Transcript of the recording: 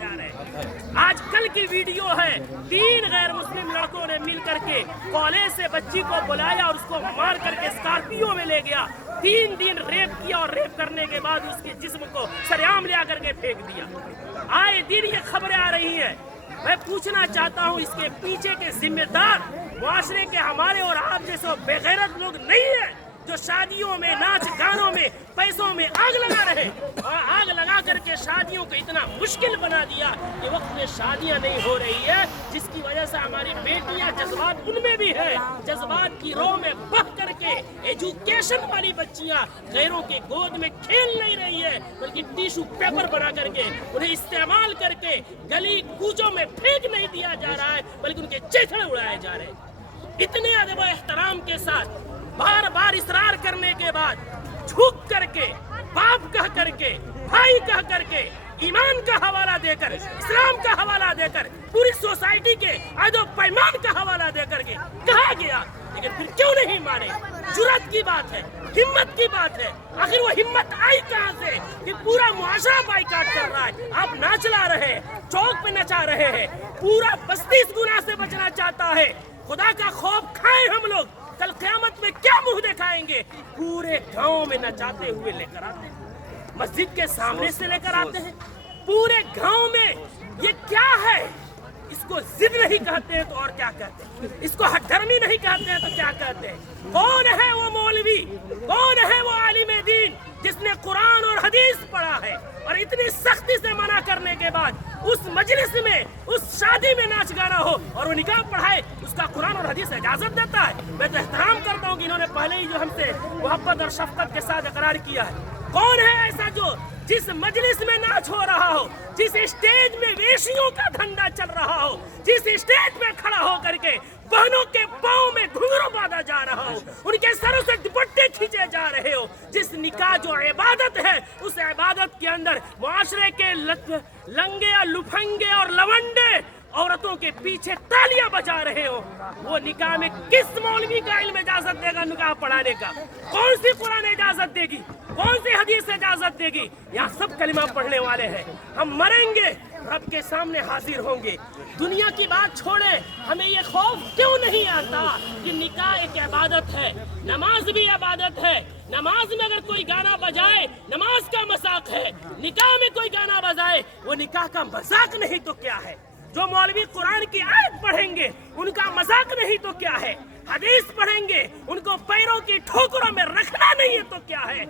जा रहे हैं। आज कल की वीडियो है, 3 गैर मुस्लिम लड़कों ने मिल करके कॉलेज से बच्ची को बुलाया और उसको मार करके स्कॉर्पियो में ले गया। 3 दिन रेप किया और रेप करने के बाद उसके जिस्म को सरेआम ले करके फेंक दिया। आए दिन ये खबरें आ रही हैं। मैं पूछना चाहता हूँ, इसके पीछे के जिम्मेदार मुआशरे के हमारे और आप जैसे बेगैरत लोग नहीं है जो शादियों में, नाच गानों में, पैसों में आग लगा रहे और आग लगा करके शादियों को इतना मुश्किल बना दिया कि वक्त में शादियां नहीं हो रही है, जिसकी वजह से हमारी बेटियां, जज्बात उनमें भी है, जज्बात की रो में बह करके एजुकेशन वाली बच्चियां गैरों के गोद में खेल नहीं रही है, बल्कि टिश्यू पेपर बना करके उन्हें इस्तेमाल करके गली कूचों में फेंक नहीं दिया जा रहा है, बल्कि उनके चेहरे उड़ाए जा रहे हैं। इतने अदब एहतराम के साथ बार बार इसरार करने के बाद झुक करके, बाप कह करके, भाई कह करके, ईमान का हवाला देकर, इस्लाम का हवाला देकर, पूरी सोसाइटी के आदो पैमान का हवाला देकर के कहा गया, लेकिन फिर क्यों नहीं माने? जुर्रत की बात है, हिम्मत की बात है। आखिर वो हिम्मत आई कहां से कि पूरा मुआशरा बाइकाट कर रहा है? आप ना चला रहे हैं, चौक पे नचा रहे हैं, पूरा बस्ती इस गुनाह से बचना चाहता है। खुदा का खौफ खाए हम लोग, कल क़यामत में क्या मुंह दिखाएंगे? पूरे गांव में नचाते हुए लेकर आते हैं, मस्जिद के सामने से लेकर आते हैं, पूरे गांव में। ये क्या है? इसको जिद नहीं कहते हैं तो और क्या कहते हैं? इसको हठधर्मी नहीं कहते हैं तो क्या कहते हैं? कौन है वो मौलवी, कौन है वो आलिम दीन जिसने कुरान और हदीस पढ़ा है और इतनी सख्ती से मना करने के बाद उस मजलिस में, उस शादी में नाच गाना हो और वो निकाह पढ़ाए, उसका कुरान और हदीस इजाजत देता है? मैं तो एहतराम करता हूँ कि इन्होंने पहले ही जो हमसे मोहब्बत और शफकत के साथ इकरार किया है। कौन है ऐसा जो जिस मजलिस में नाच हो रहा हो, जिस स्टेज में वेशियों का धंधा चल रहा हो, जिस स्टेज में खड़ा हो करके बहनों के पाँव में घुंघरू बांधा जा रहा हो, उनके सरों से दुपट्टे खींचे जा रहे हो, जिस निकाह जो इबादत है उस इबादत के अंदर मुआशरे के लंगे और लुफंगे और लवंडे औरतों के पीछे तालियां बजा रहे हो, वो निकाह में किस मौलवी का इल्म इजाजत देगा निकाह पढ़ाने का? कौन सी कुरान इजाजत देगी? कौन सी हदीस इजाजत देगी? यहाँ सब कलिमा पढ़ने वाले हैं। हम मरेंगे, रब के सामने हाजिर होंगे। दुनिया की बात छोड़े, हमें ये खौफ क्यों नहीं आता कि निकाह एक इबादत है, नमाज भी इबादत है। नमाज में अगर कोई गाना बजाए, नमाज का मजाक है। निकाह में कोई गाना बजाए, वो निकाह का मजाक नहीं तो क्या है? जो मौलवी कुरान की आयत पढ़ेंगे उनका मजाक नहीं तो क्या है? हदीस पढ़ेंगे, उनको पैरों की ठोकरों में रखना नहीं है तो क्या है?